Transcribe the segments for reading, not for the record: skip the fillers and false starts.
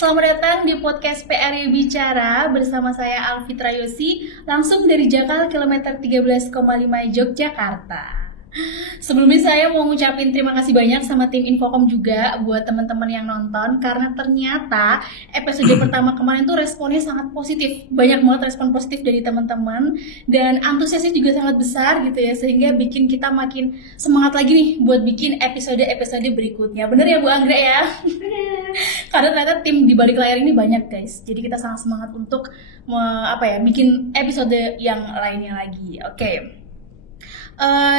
Selamat datang di podcast PRI Bicara bersama saya Alfitra Yosi, langsung dari Jakal kilometer 13,5 Yogyakarta. Sebelumnya saya mau ngucapin terima kasih banyak sama tim Infocom juga buat teman-teman yang nonton, karena ternyata episode pertama kemarin tuh responnya sangat positif. Banyak banget respon positif dari teman-teman dan antusiasnya juga sangat besar gitu ya, sehingga bikin kita makin semangat lagi nih buat bikin episode-episode berikutnya. Bener ya Bu Anggrek ya? Karena ternyata tim di balik layar ini banyak guys. Jadi kita sangat semangat untuk bikin episode yang lainnya lagi. Oke.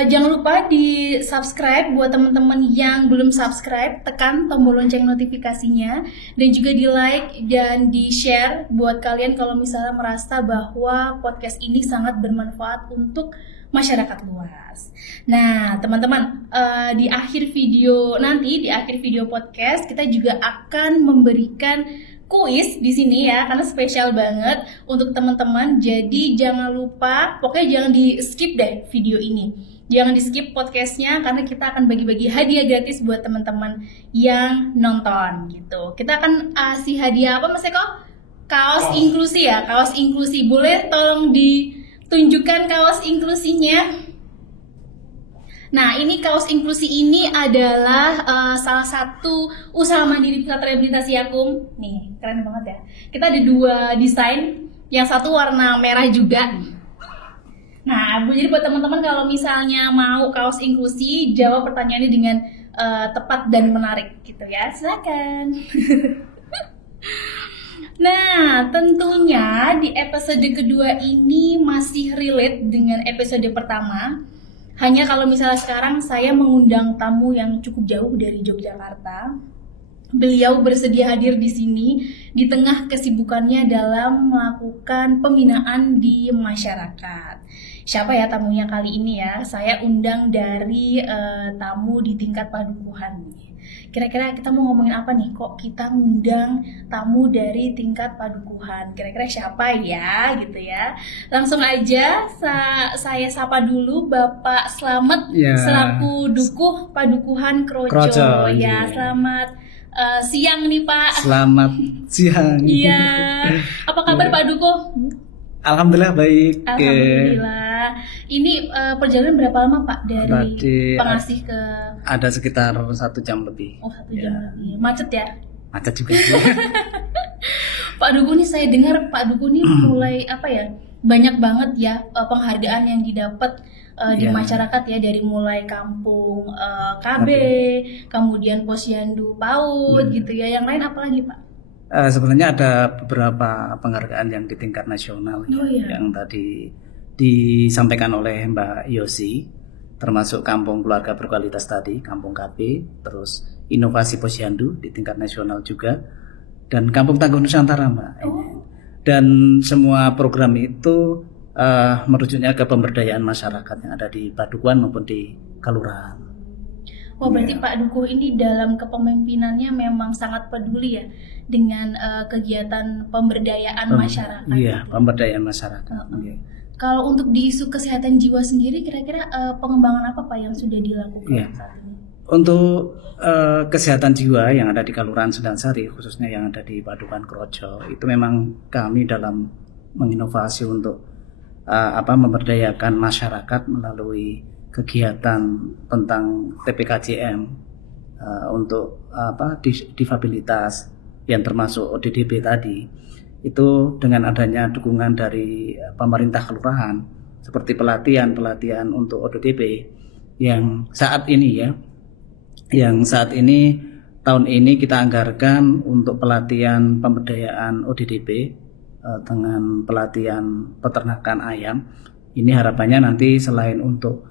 Jangan lupa di subscribe buat teman-teman yang belum subscribe, tekan tombol lonceng notifikasinya dan juga di like dan di share buat kalian kalau misalnya merasa bahwa podcast ini sangat bermanfaat untuk masyarakat luas. Nah teman-teman, di akhir video podcast kita juga akan memberikan kuis di sini ya, karena spesial banget untuk teman-teman. Jadi jangan lupa, pokoknya jangan di skip deh video ini. Jangan di skip podcastnya, karena kita akan bagi-bagi hadiah gratis buat teman-teman yang nonton gitu. Kita akan kasih hadiah apa Mas Eko? Kaos inklusi ya, kaos inklusi. Boleh tolong ditunjukkan kaos inklusinya? Nah, ini kaos inklusi ini adalah salah satu usaha mandiri pusat rehabilitasi Yakum. Nih, keren banget ya. Kita ada 2 desain, yang satu warna merah juga. Nah, jadi buat teman-teman kalau misalnya mau kaos inklusi, jawab pertanyaannya dengan tepat dan menarik gitu ya. Silakan. Nah, tentunya di episode kedua ini masih relate dengan episode pertama. Hanya kalau misalnya sekarang saya mengundang tamu yang cukup jauh dari Yogyakarta. Beliau bersedia hadir di sini di tengah kesibukannya dalam melakukan pembinaan di masyarakat. Siapa ya tamunya kali ini ya? Saya undang dari tamu di tingkat padukuhan. Kira-kira kita mau ngomongin apa nih? Kok kita ngundang tamu dari tingkat padukuhan? Kira-kira siapa ya gitu ya? Langsung aja saya sapa dulu Bapak Slamet selaku Dukuh Padukuhan Kroco. Ya, selamat siang nih Pak. Selamat siang. Iya. Apa kabar Pak Dukuh? Alhamdulillah baik. Alhamdulillah. Ini perjalanan berapa lama Pak dari Pengasih ke? Ada sekitar 1 jam lebih. Oh, 1 jam lebih. Macet ya? Macet juga. Pak Dukuh nih, saya dengar Pak Dukuh nih mulai banyak banget ya penghargaan yang didapat di masyarakat ya, dari mulai kampung KB, kemudian Posyandu PAUD gitu ya. Yang lain apa lagi Pak? Sebenarnya ada beberapa penghargaan yang di tingkat nasional yang tadi disampaikan oleh Mbak Yosi, termasuk Kampung Keluarga Berkualitas tadi, Kampung KB, terus Inovasi Posyandu di tingkat nasional juga, dan Kampung Tangguh Nusantara Mbak. Dan semua program itu merujuknya ke pemberdayaan masyarakat yang ada di padukuhan maupun di kelurahan. Wah, berarti Pak Dukuh ini dalam kepemimpinannya memang sangat peduli ya dengan kegiatan pemberdayaan masyarakat. Iya, pemberdayaan masyarakat. Kalau untuk di isu kesehatan jiwa sendiri, kira-kira pengembangan apa Pak yang sudah dilakukan saat ini? Untuk kesehatan jiwa yang ada di Kelurahan Sendansari, khususnya yang ada di Padukuhan Kroco, itu memang kami dalam menginovasi untuk memberdayakan masyarakat melalui kegiatan tentang TPKJM untuk difabilitas yang termasuk ODDP tadi. Itu dengan adanya dukungan dari pemerintah kelurahan seperti pelatihan untuk ODDP yang saat ini tahun ini kita anggarkan untuk pelatihan pemberdayaan ODDP dengan pelatihan peternakan ayam. Ini harapannya nanti selain untuk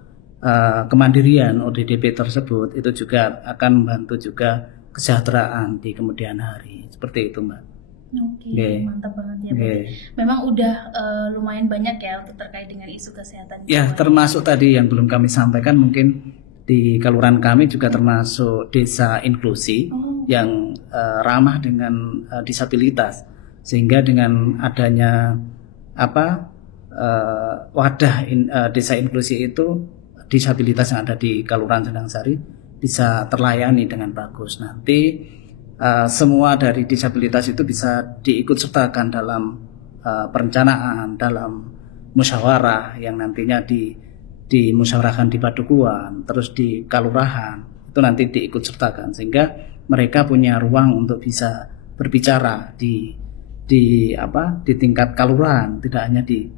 kemandirian ODDP tersebut, itu juga akan membantu juga kesejahteraan di kemudian hari. Seperti itu Mbak. Oke, Oke. mantap banget ya. Oke. Memang udah lumayan banyak ya untuk terkait dengan isu kesehatan Ya, jiwa. termasuk tadi yang belum kami sampaikan, mungkin di kelurahan kami juga termasuk desa inklusi yang ramah dengan disabilitas, sehingga dengan adanya wadah desa inklusi itu, disabilitas yang ada di Kelurahan Sendang Sari bisa terlayani dengan bagus. Nanti semua dari disabilitas itu bisa diikut sertakan dalam perencanaan, dalam musyawarah yang nantinya dimusyawarahkan di Padukuhan, terus di Kelurahan, itu nanti diikut sertakan, sehingga mereka punya ruang untuk bisa berbicara di tingkat kelurahan, tidak hanya di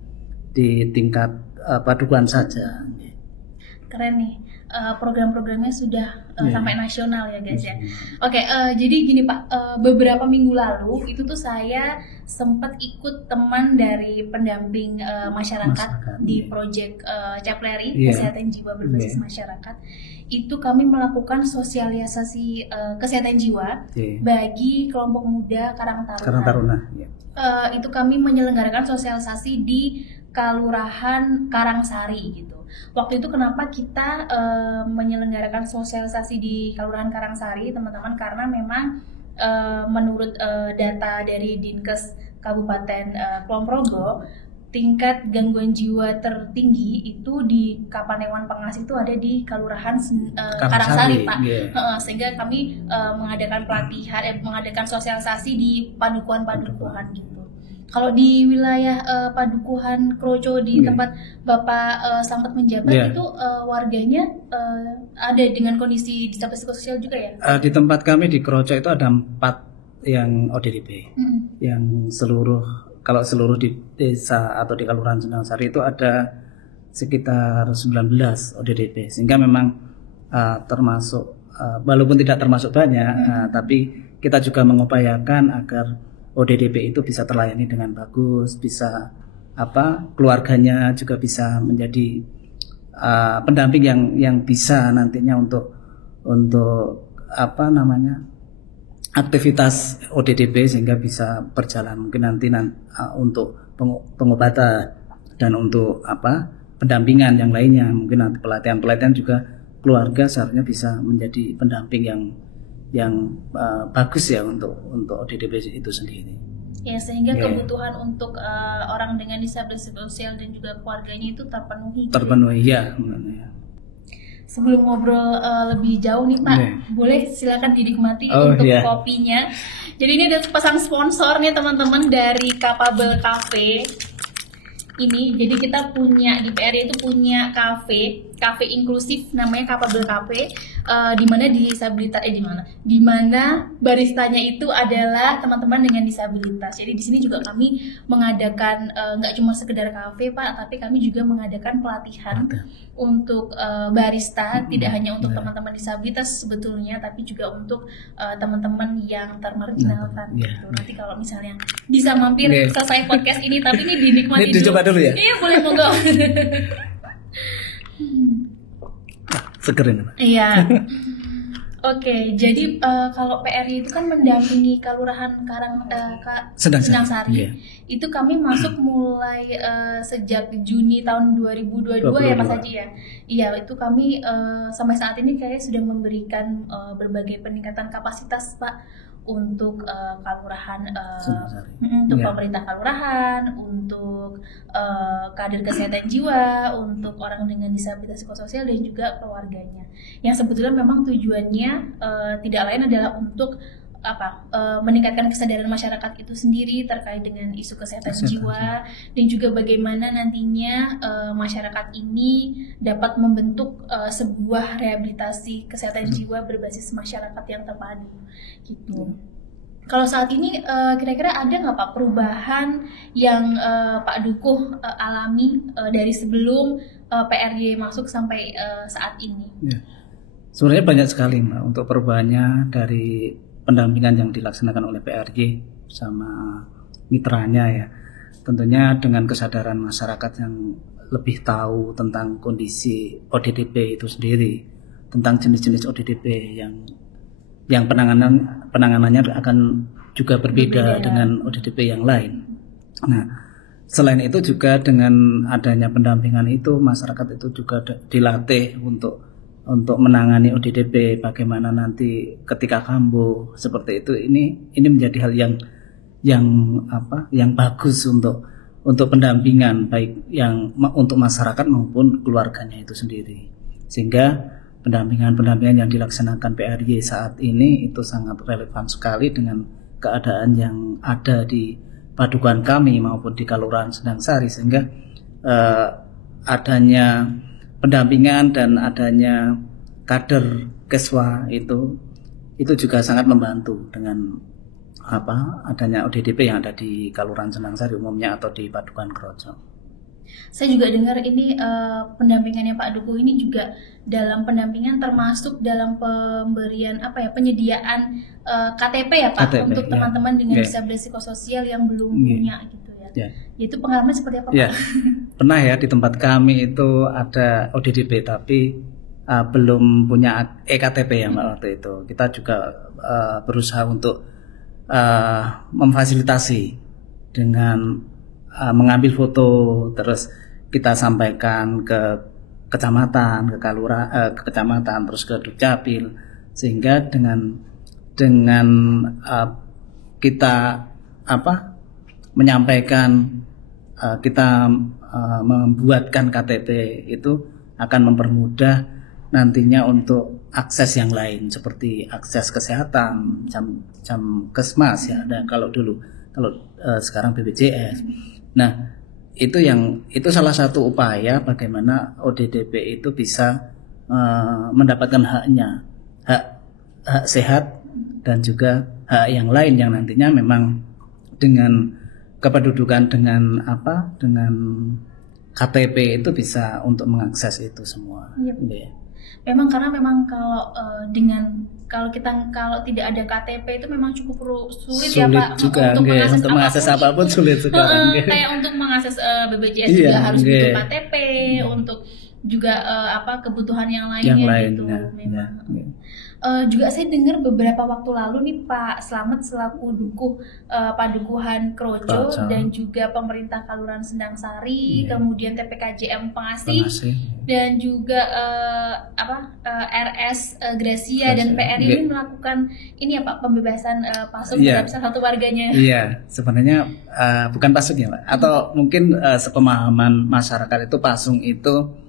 tingkat Padukuhan saja. Keren nih, program-programnya sudah sampai nasional ya guys ya. Oke, jadi gini Pak, beberapa minggu lalu itu tuh saya sempat ikut teman dari pendamping masyarakat di proyek Capleri Kesehatan Jiwa Berbasis Masyarakat. Itu kami melakukan sosialisasi kesehatan jiwa bagi kelompok muda Karang Taruna. Itu kami menyelenggarakan sosialisasi di Kelurahan Karangsari gitu. Waktu itu kenapa kita menyelenggarakan sosialisasi di Kelurahan Karangsari, teman-teman, karena memang menurut data dari Dinkes Kabupaten Kulon Progo, tingkat gangguan jiwa tertinggi itu di Kapanewon Pengas itu ada di Kelurahan Karangsari, Pak. Sehingga kami mengadakan pelatihan, mengadakan sosialisasi di padukuhan gitu. Kalau di wilayah Padukuhan Kroco di tempat Bapak sempat menjabat itu warganya ada dengan kondisi disabilitas sosial juga ya? Di tempat kami di Kroco itu ada 4 yang ODDP, yang kalau seluruh di desa atau di Kelurahan Sendang Sari itu ada sekitar 19 ODDP, sehingga memang termasuk walaupun tidak termasuk banyak, tapi kita juga mengupayakan agar ODDP itu bisa terlayani dengan bagus, bisa keluarganya juga bisa menjadi pendamping yang bisa nantinya untuk aktivitas ODDP sehingga bisa berjalan mungkin nanti untuk pengobatan dan untuk pendampingan yang lainnya, mungkin nanti pelatihan juga keluarga seharusnya bisa menjadi pendamping yang bagus ya untuk ODDP itu sendiri. Ya, sehingga kebutuhan untuk orang dengan disabilitas sosial dan juga keluarganya itu terpenuhi. Terpenuhi ya. Sebelum ngobrol lebih jauh nih Pak, boleh silakan dinikmati untuk kopinya. Jadi ini ada pasang sponsor nih teman-teman dari Capable Cafe. Ini jadi kita punya di PRI itu punya cafe inklusif namanya Capable Cafe, di mana baristanya itu adalah teman-teman dengan disabilitas. Jadi di sini juga kami mengadakan nggak cuma sekedar kafe Pak, tapi kami juga mengadakan pelatihan untuk barista, tidak hanya untuk teman-teman disabilitas sebetulnya, tapi juga untuk teman-teman yang termarginalkan gitu. Nanti kalau misalnya bisa mampir selesai podcast ini, tapi ini dinikmati dulu. Dicoba dulu ya? Iya, boleh, monggo. Segerin. Iya. Oke, jadi kalau PRI itu kan mendampingi Kelurahan Sendang Sari. Itu kami masuk mulai sejak Juni tahun 2022 ya Mas Haji ya. Iya, itu kami sampai saat ini kayaknya sudah memberikan berbagai peningkatan kapasitas Pak untuk kelurahan, untuk pemerintah kelurahan, untuk kader kesehatan jiwa, untuk orang dengan disabilitas psikososial dan juga keluarganya. Yang sebetulnya memang tujuannya tidak lain adalah untuk meningkatkan kesadaran masyarakat itu sendiri terkait dengan isu kesehatan jiwa, dan juga bagaimana nantinya masyarakat ini dapat membentuk sebuah rehabilitasi kesehatan jiwa berbasis masyarakat yang terpadu gitu. Kalau saat ini kira-kira ada nggak Pak perubahan yang Pak Dukuh alami dari sebelum PRY masuk sampai saat ini? Ya. Sebenarnya banyak sekali Mbak untuk perubahannya dari pendampingan yang dilaksanakan oleh PRY sama mitranya ya. Tentunya dengan kesadaran masyarakat yang lebih tahu tentang kondisi ODDP itu sendiri, tentang jenis-jenis ODDP yang penanganannya akan juga berbeda dengan ODDP yang lain. Nah, selain itu juga dengan adanya pendampingan itu, masyarakat itu juga dilatih untuk menangani ODDP, bagaimana nanti ketika kambuh seperti itu. Ini menjadi hal yang bagus untuk pendampingan, baik yang untuk masyarakat maupun keluarganya itu sendiri. Sehingga pendampingan yang dilaksanakan PRY saat ini itu sangat relevan sekali dengan keadaan yang ada di padukuhan kami maupun di Kelurahan Sendang Sari, sehingga adanya pendampingan dan adanya kader Keswa itu juga sangat membantu dengan adanya ODDP yang ada di Kelurahan Sendang Sari umumnya atau di Padukuhan Krojo. Saya juga dengar ini pendampingannya Pak Dukuh ini juga dalam pendampingan termasuk dalam pemberian penyediaan KTP ya Pak, untuk teman-teman dengan disabilitas psikososial yang belum punya gitu ya. Itu pengalaman seperti apa Pak? Pernah ya, di tempat kami itu ada ODDP tapi belum punya eKTP ya Mbak waktu itu. Kita juga berusaha untuk memfasilitasi dengan mengambil foto, terus kita sampaikan ke kecamatan, ke kecamatan, terus ke Dukcapil, sehingga dengan kita menyampaikan kita membuatkan KTP itu akan mempermudah nantinya untuk akses yang lain seperti akses kesehatan, jam kesmas ya, dan kalau sekarang BPJS. Nah, itu salah satu upaya bagaimana ODDP itu bisa mendapatkan haknya, hak sehat dan juga hak yang lain yang nantinya memang dengan kependudukan dengan KTP itu bisa untuk mengakses itu semua. Memang karena kalau tidak ada KTP itu memang cukup sulit ya Pak juga, untuk mengakses apapun sulit sekarang. Kayak untuk mengakses BPJS juga harus butuh KTP, untuk juga kebutuhan yang lainnya gitu. Juga saya dengar beberapa waktu lalu nih Pak Slamet selaku dukuh Padukuhan Krojo dan juga pemerintah Kelurahan Sendang Sari, kemudian TPKJM Pengasih dan juga RS Gracia dan PR ini melakukan ini ya Pak, pembebasan pasung terhadap salah satu warganya. Iya, sebenarnya bukan pasung ya Pak, atau mungkin sepemahaman masyarakat itu pasung itu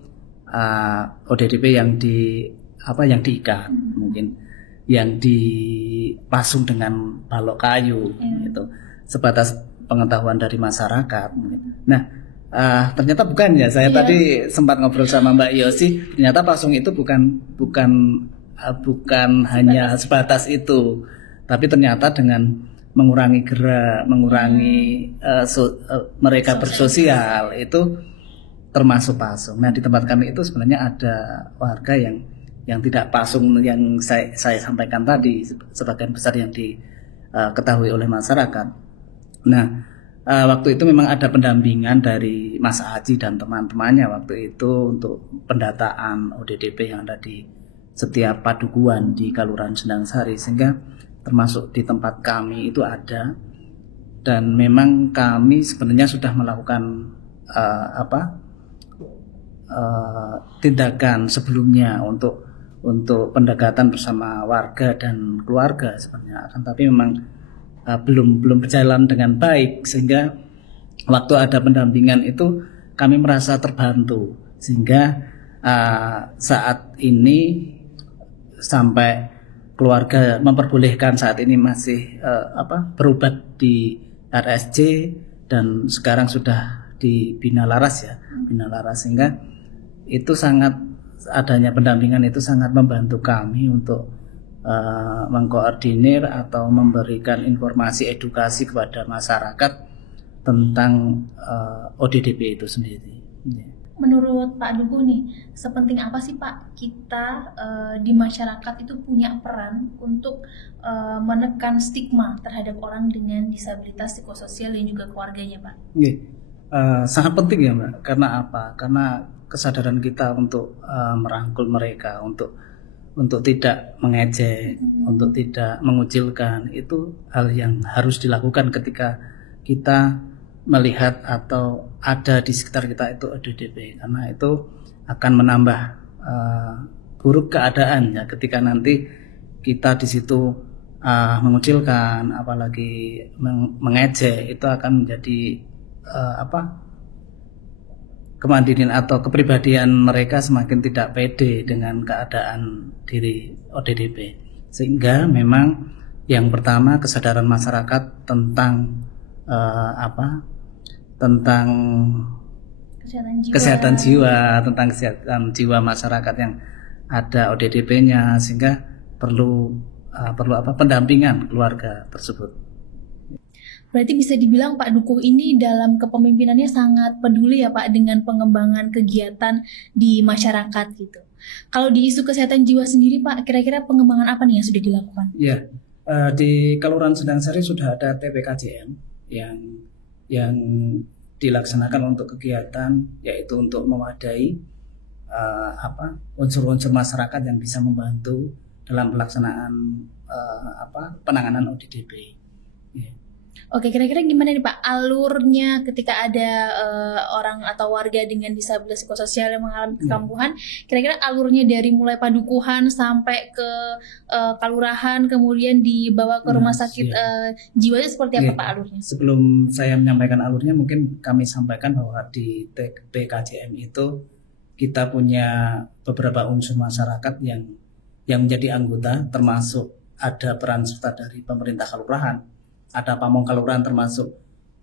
ODDP yang diikat, mungkin yang dipasung dengan balok kayu gitu, sebatas pengetahuan dari masyarakat. Nah, ternyata bukan ya. Saya tadi sempat ngobrol sama Mbak Yosi, ternyata pasung itu bukan hanya sebatas itu, tapi ternyata dengan mengurangi gerak, mengurangi mereka bersosial itu termasuk pasung. Nah, di tempat kami itu sebenarnya ada warga yang tidak pasung yang saya sampaikan tadi, sebagian besar yang diketahui oleh masyarakat. Nah, waktu itu memang ada pendampingan dari Mas Haji dan teman-temannya waktu itu untuk pendataan ODDP yang ada di setiap padukuhan di Kelurahan Sendang Sari, sehingga termasuk di tempat kami itu ada. Dan memang kami sebenarnya sudah melakukan tindakan sebelumnya untuk pendekatan bersama warga dan keluarga sebenarnya, tapi memang belum berjalan dengan baik, sehingga waktu ada pendampingan itu kami merasa terbantu, sehingga saat ini sampai keluarga memperbolehkan saat ini masih berobat di RSJ dan sekarang sudah di Bina Laras ya, Bina Laras, sehingga itu adanya pendampingan itu sangat membantu kami untuk mengkoordinir atau memberikan informasi edukasi kepada masyarakat tentang ODDP itu sendiri. Menurut Pak Dukuh nih, sepenting apa sih Pak kita di masyarakat itu punya peran untuk menekan stigma terhadap orang dengan disabilitas psikososial dan juga keluarganya Pak? Sangat penting ya Mbak. Karena apa? Karena kesadaran kita untuk merangkul mereka, untuk untuk tidak mengejek, untuk tidak mengucilkan. Itu hal yang harus dilakukan ketika kita melihat atau ada di sekitar kita itu ODDP, karena itu akan menambah buruk keadaan ya ketika nanti kita di situ mengucilkan, apalagi mengejek, itu akan menjadi kemandirian atau kepribadian mereka semakin tidak pede dengan keadaan diri ODDP. Sehingga memang yang pertama kesadaran masyarakat tentang tentang kesehatan jiwa, tentang kesehatan jiwa masyarakat yang ada ODDP-nya, sehingga perlu pendampingan keluarga tersebut. Berarti bisa dibilang Pak Dukuh ini dalam kepemimpinannya sangat peduli ya Pak dengan pengembangan kegiatan di masyarakat gitu. Kalau di isu kesehatan jiwa sendiri Pak, kira-kira pengembangan apa nih yang sudah dilakukan? Ya, di Kelurahan Sendangsari sudah ada TPKJM yang dilaksanakan untuk kegiatan, yaitu untuk mewadai unsur-unsur masyarakat yang bisa membantu dalam pelaksanaan penanganan ODDP. Ya. Oke, kira-kira gimana nih Pak alurnya ketika ada orang atau warga dengan disabilitas psikososial yang mengalami kekambuhan, kira-kira alurnya dari mulai padukuhan sampai ke kelurahan kemudian dibawa ke rumah sakit jiwanya seperti apa Pak alurnya? Sebelum saya menyampaikan alurnya, mungkin kami sampaikan bahwa di TPKJM itu kita punya beberapa unsur masyarakat yang menjadi anggota, termasuk ada peran serta dari pemerintah kelurahan. Ada pamong kelurahan termasuk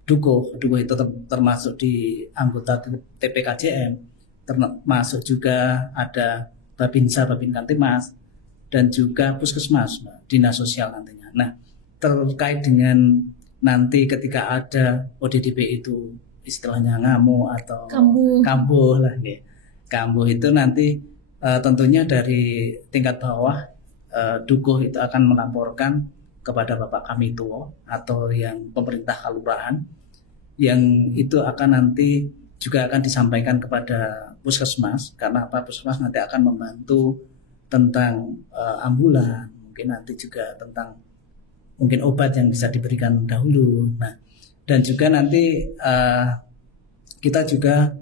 Dukuh itu termasuk di anggota TPKJM, termasuk juga ada Babinsa, Babin Kamtibmas, dan juga Puskesmas, Dinas Sosial nantinya. Nah, terkait dengan nanti ketika ada ODDP itu istilahnya ngamu atau kambuh lah ya. Kambuh itu nanti tentunya dari tingkat bawah Dukuh itu akan melaporkan kepada Bapak Kamituo atau yang pemerintah kelurahan, yang itu akan nanti juga akan disampaikan kepada Puskesmas, karena Puskesmas nanti akan membantu tentang ambulan, mungkin nanti juga tentang mungkin obat yang bisa diberikan dahulu. Nah, dan juga nanti kita juga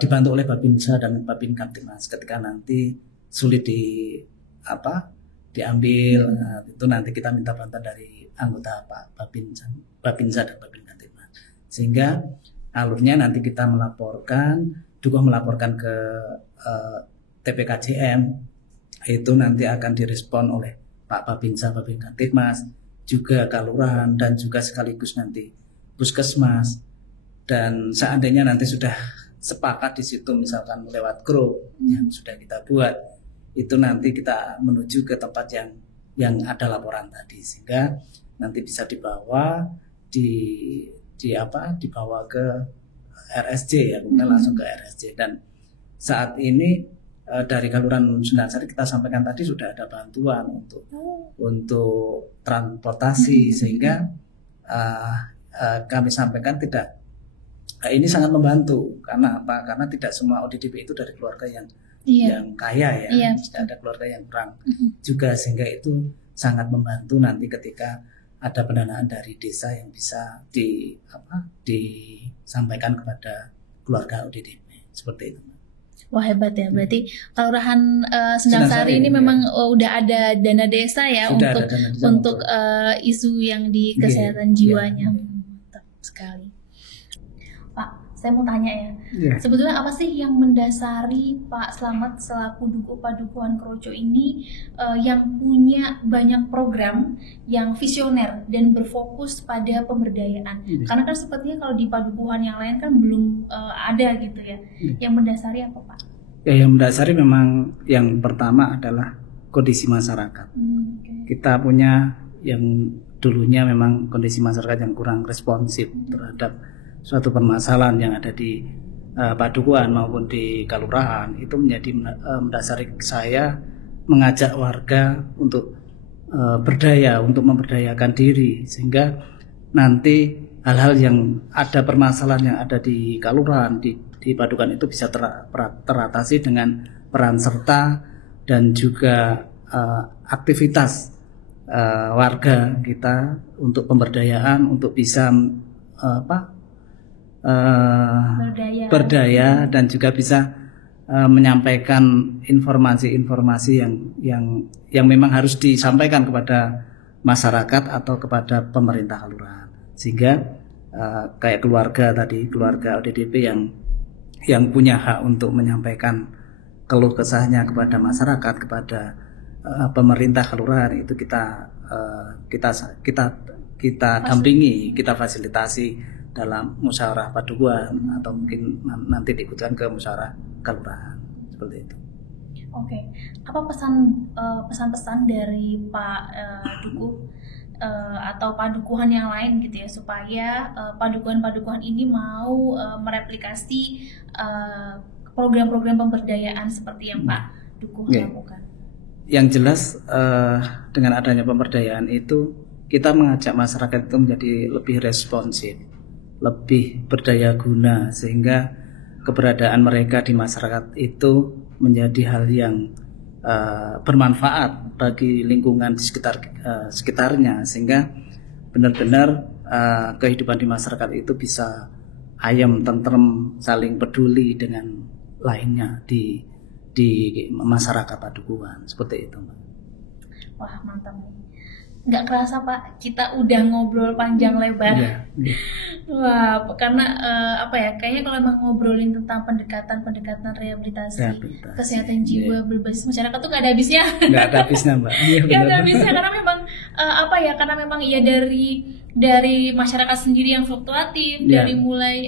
dibantu oleh Babinsa dan Babin Kamtibmas ketika nanti sulit diambil, itu nanti kita minta bantuan dari anggota Pak Babinsa dan Babin Kamtibmas. Sehingga alurnya nanti kita Dukuh melaporkan ke TPKJM, itu nanti akan direspon oleh Pak Babinsa, Babin Kamtibmas, juga kelurahan, dan juga sekaligus nanti Puskesmas. Dan seandainya nanti sudah sepakat di situ, misalkan lewat grup yang sudah kita buat, itu nanti kita menuju ke tempat yang ada laporan tadi, sehingga nanti bisa dibawa dibawa ke RSJ ya, kemudian langsung ke RSJ. Dan saat ini dari Kelurahan Sendangsari kita sampaikan tadi sudah ada bantuan untuk transportasi, sehingga kami sampaikan ini sangat membantu. Karena apa? Karena tidak semua ODDP itu dari keluarga yang kaya ya, ada keluarga yang kurang juga, sehingga itu sangat membantu nanti ketika ada pendanaan dari desa yang bisa disampaikan kepada keluarga ODDP seperti itu. Wah, hebat ya, berarti Kelurahan Sendangsari ini memang udah ada dana desa ya untuk isu yang di kesehatan jiwanya. Mantap sekali. Saya mau tanya ya, sebetulnya apa sih yang mendasari Pak Slamet selaku Dukuh Padukuhan Kroco ini yang punya banyak program yang visioner dan berfokus pada pemberdayaan? Karena kan sepertinya kalau di padukuhan yang lain kan belum ada gitu ya. Yang mendasari apa Pak? Ya, yang mendasari memang yang pertama adalah kondisi masyarakat. Kita punya yang dulunya memang kondisi masyarakat yang kurang responsif terhadap suatu permasalahan yang ada di padukuhan maupun di kelurahan. Itu menjadi mendasari saya mengajak warga untuk berdaya, untuk memberdayakan diri, sehingga nanti hal-hal yang ada permasalahan yang ada di kelurahan, di padukuhan itu bisa teratasi dengan peran serta dan juga aktivitas warga kita untuk pemberdayaan, untuk bisa berdaya dan juga bisa menyampaikan informasi-informasi yang memang harus disampaikan kepada masyarakat atau kepada pemerintah kelurahan, sehingga kayak keluarga ODDP yang punya hak untuk menyampaikan keluh kesahnya kepada masyarakat, kepada pemerintah kelurahan, itu kita dampingi, kita fasilitasi dalam musyawarah paduan atau mungkin nanti diikutkan ke musyawarah kelurahan, seperti itu. Oke. Apa pesan-pesan dari Pak Dukuh atau padukuhan yang lain gitu ya, supaya padukuhan ini mau mereplikasi program-program pemberdayaan seperti yang Pak Dukuh lakukan? Yang jelas dengan adanya pemberdayaan itu kita mengajak masyarakat itu menjadi lebih responsif, lebih berdaya guna, sehingga keberadaan mereka di masyarakat itu menjadi hal yang bermanfaat bagi lingkungan di sekitarnya, sehingga benar-benar kehidupan di masyarakat itu bisa ayem, tentrem, saling peduli dengan lainnya di masyarakat padukuhan, seperti itu. Wah, mantap. Nggak kerasa Pak, kita udah ngobrol panjang lebar. Wah, karena kayaknya kalau emang ngobrolin tentang pendekatan rehabilitasi kesehatan jiwa berbasis masyarakat tuh nggak ada habisnya. Nggak ada habisnya Mbak. Nggak ada habisnya karena memang karena memang dari masyarakat sendiri yang fluktuatif, dari mulai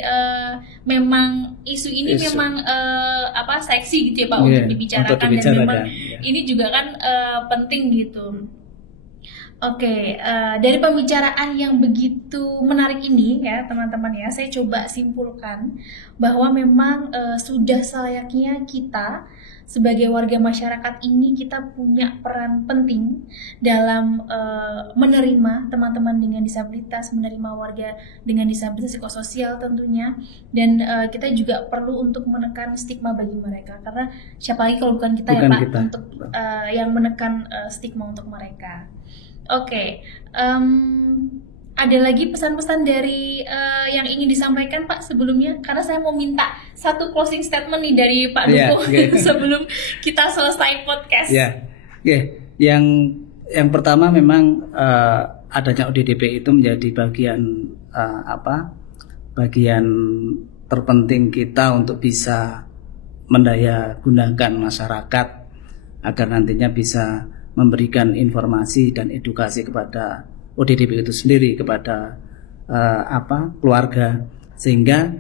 memang isu ini memang seksi gitu ya Pak, untuk dibicarakan dan memang ini juga kan penting gitu. Oke, dari pembicaraan yang begitu menarik ini ya teman-teman ya, saya coba simpulkan bahwa memang sudah selayaknya kita sebagai warga masyarakat ini kita punya peran penting dalam menerima teman-teman dengan disabilitas, menerima warga dengan disabilitas psikososial tentunya, dan kita juga perlu untuk menekan stigma bagi mereka, karena siapa lagi kalau bukan kita ya Pak untuk yang menekan stigma untuk mereka. Oke, ada lagi pesan-pesan dari yang ingin disampaikan Pak sebelumnya? Karena saya mau minta satu closing statement nih dari Pak Dukuh sebelum kita selesai podcast. Yang pertama memang adanya ODDP itu menjadi bagian terpenting kita untuk bisa mendaya gunakan masyarakat agar nantinya bisa memberikan informasi dan edukasi kepada ODDP itu sendiri, kepada keluarga, sehingga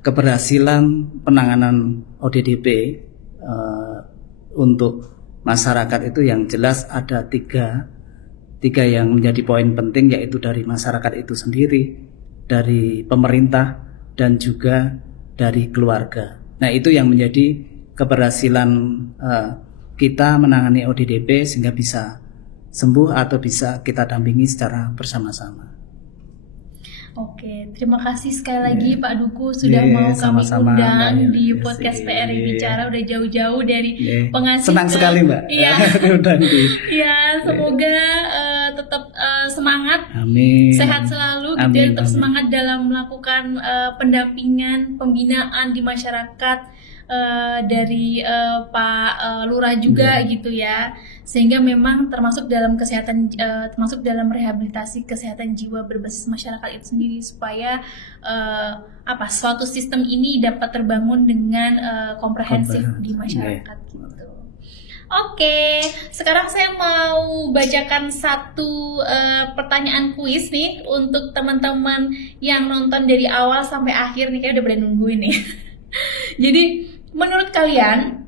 keberhasilan penanganan ODDP untuk masyarakat itu yang jelas ada tiga yang menjadi poin penting, yaitu dari masyarakat itu sendiri, dari pemerintah, dan juga dari keluarga. Nah, itu yang menjadi keberhasilan kita menangani ODDP sehingga bisa sembuh atau bisa kita dampingi secara bersama-sama. Oke, terima kasih sekali lagi Pak Dukuh sudah mau kami undang di podcast PRI Bicara, udah jauh-jauh dari penghasilan. Senang sekali Mbak. Iya. Semoga tetap semangat, sehat selalu, gitu, tetap semangat dalam melakukan pendampingan, pembinaan di masyarakat. Dari Pak Lurah juga gitu ya, sehingga memang termasuk dalam rehabilitasi kesehatan jiwa berbasis masyarakat itu sendiri, supaya suatu sistem ini dapat terbangun dengan komprehensif di masyarakat gitu. Oke, sekarang saya mau bacakan satu pertanyaan kuis nih untuk teman-teman yang nonton dari awal sampai akhir nih, kayak udah pada nungguin nih. Jadi menurut kalian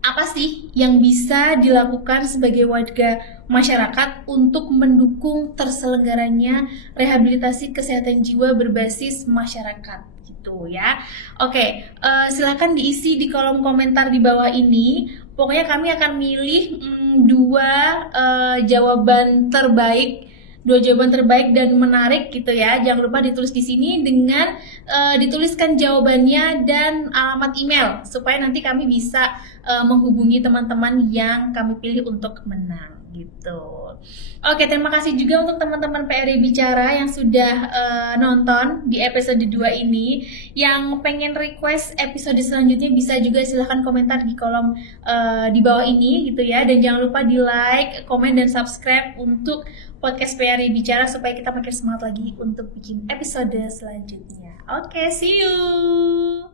apa sih yang bisa dilakukan sebagai warga masyarakat untuk mendukung terselenggaranya rehabilitasi kesehatan jiwa berbasis masyarakat gitu ya? Oke, silakan diisi di kolom komentar di bawah ini. Pokoknya kami akan milih 2 jawaban terbaik dua jawaban terbaik dan menarik gitu ya. Jangan lupa ditulis di sini dengan dituliskan jawabannya dan alamat email supaya nanti kami bisa menghubungi teman-teman yang kami pilih untuk menang gitu. Oke, terima kasih juga untuk teman-teman PRI Bicara yang sudah nonton di episode 2 ini. Yang pengen request episode selanjutnya bisa juga silahkan komentar di kolom di bawah ini gitu ya. Dan jangan lupa di like, komen, dan subscribe untuk podcast PRI Bicara supaya kita makin semangat lagi untuk bikin episode selanjutnya. Oke, see you!